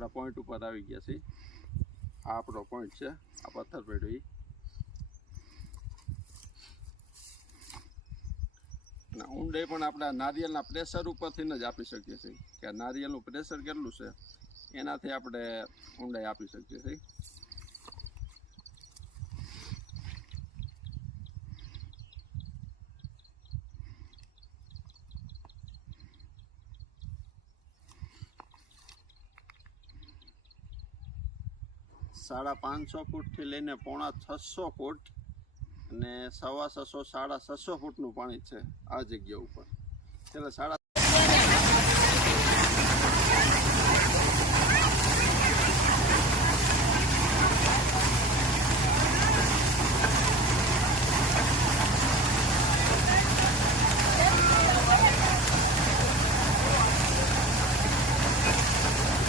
આપણા પોઈન્ટ ઉપર આવી ગયા છીએ। આ આપણો પોઈન્ટ છે, આ પથ્થર પડ્યો એ। અને ઊંડાઈ પણ આપણા નારિયેળના પ્રેશર ઉપરથી જ આપી શકીએ છીએ કે નારિયેળનું પ્રેશર કેટલું છે એનાથી આપણે ઊંડાઈ આપી શકીએ છીએ। $550 ફૂટથી લઈને પોણા 600 ફૂટ અને 650 650 ફૂટનું પાણી છે આ જગ્યા ઉપર। એટલે